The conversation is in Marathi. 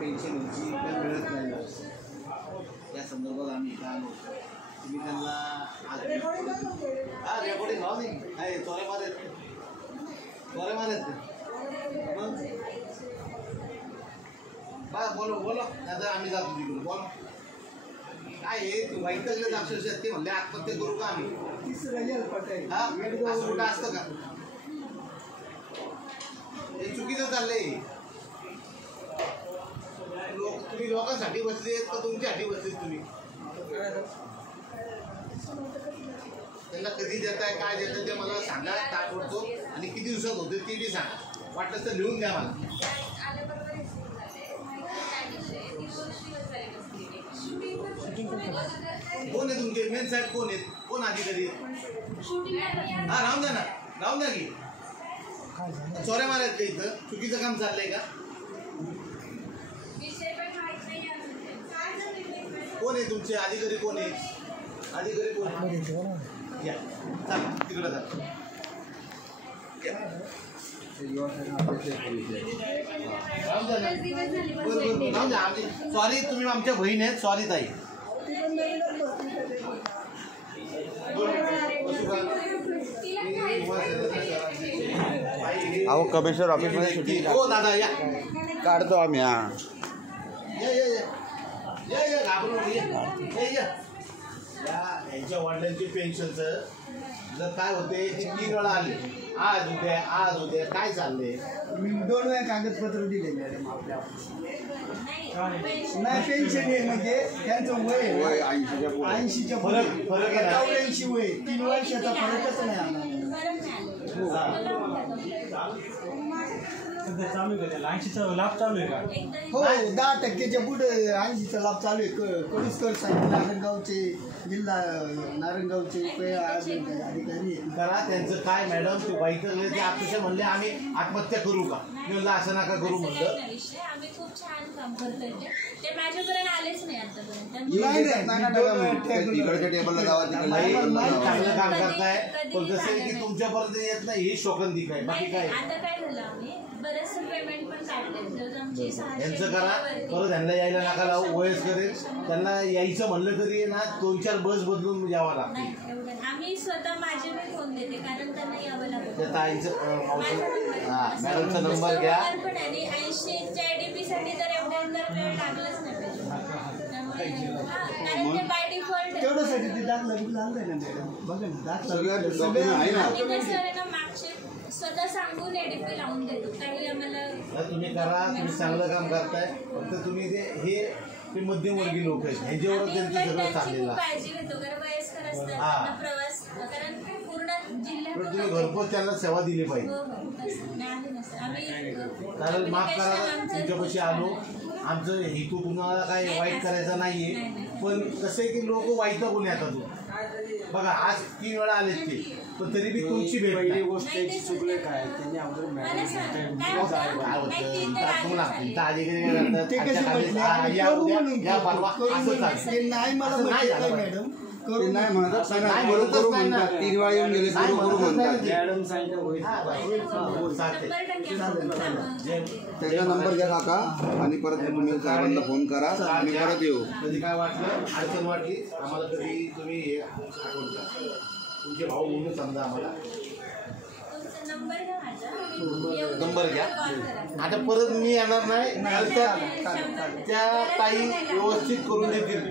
पेन्शन होती पण मिळत नाही या संदर्भात आम्ही इथं आलो तुम्ही त्यांना रेकॉर्डिंग लावू नाही चोरे मारेत मग बा बोलो आता आम्ही जातो तिकडे बोलो काय हे वैकल्य अक्षरशः ते म्हणले आत्महत्या करू का आम्ही हा असं कुठं असतं का हे चुकीचं चाललंय तुम्ही लोकांसाठी बसलेत का तुमच्यासाठी बसलेत तुम्ही त्यांना कधी देताय काय देताय ते मला सांगा ताबडतो आणि किती दिवसात होते ते बी सांगा वाटलं तर लिहून द्या मला कोण आहे तुमचे मेन साहेब कोण आहेत कोण अधिकारी हा राहून द्या की चोऱ्या मारायत का इथं चुकीचं काम चाललंय का कोण आहे तुमचे अधिकारी कोण आहेत या चला तिकडं जा सॉरी तुम्ही आमच्या बहीण आहेत सॉरी ताई अहो कमिशनर ऑफिसमध्ये शूटिंग हो दादा या काढतो आम्ही हा यांच्या वडिलांची पेन्शनचं जर काय होते 3 वेळा आले आज उद्या काय चाललंय मी 2 वेळा कागदपत्र दिले मॅडम आपल्या नाही पेन्शन आहे म्हणजे त्यांचं वय 80च्या फरक आहे 84 वय 3 वर्षाचा फरकच नाही आला चालू आहे का 80चा लाभ चालू आहे का हो 10% पुढे 80चा लाभ चालू आहे कडुसकर साहेब नारायणगावचे अधिकारी करा त्यांचं काय मॅडम ते वैकल्य ते अक्षरशः म्हणले आम्ही आत्महत्या करू का मी म्हणलं असं नका करू म्हणलं आम्ही खूप छान काम करतोय ते माझ्यापर्यंत आलेच नाही आतापर्यंत तिकडच्या टेबलला जावा चांगलं काम करताय पण जसं की तुमच्यापर्यंत येत नाही ही शोकंतिक आहे बाकी काय आता काय झालं आम्ही बरेचसे पेमेंट पण काढले यांचं करा परत त्यांना यायला नका लावू वयस करेल त्यांना यायचं म्हणलं तरी ना 2-4 बस बदलून यावं लागतं आम्ही स्वतः माझे मी फोन देते कारण त्यांना यावं लागतं त्या ताईंचं मॅडमचा नंबर घ्या पण आणि 80च्या ADP साठी तर एवढ्या वेळ लागलाच नाही पाहिजे कारण ते बाय डिफॉल्ट तेवढ्यासाठी ते दाखला लागलाय ना मॅडम बघा ना दाखला मागचे स्वतः सांगून ADP लावून देतो काही आम्हाला तुम्ही करा तुम्ही चांगलं काम करताय फक्त तुम्ही हे मध्यमवर्गीय लोक आहेत ह्यांच्यावर त्यांचं सगळं चाललेलं काळजी घेतो कारण वयस्कर असतात प्रवास कारण पूर्ण जिल्ह्यात तुम्ही घरपोच त्यांना सेवा दिली पाहिजे कारण माफ करा तुमच्यापाशी आलो आमचं हेतू तुम्हाला काय वाईट करायचा नाहीये पण कसं आहे की लोक वैतागून येतात बघा आज 3 वेळा आलेत ते पण तरी बी तुमची भेट पहिली गोष्ट चुकले काय त्यांनी अगोदर मॅडम नाही म्हणतात 3 वेळा येऊन गेले करू म्हणतात त्याचा नंबर घ्या काका आणि परत तुम्ही साहेबांना फोन करा आणि परत येऊ कधी काय वाटलं अडचण वाटली आम्हाला कधी तुम्ही आठवण करा तुमचे भाऊ म्हणून समजा आम्हाला नंबर घ्या आता परत मी येणार नाही त्या ताई व्यवस्थित करून देतील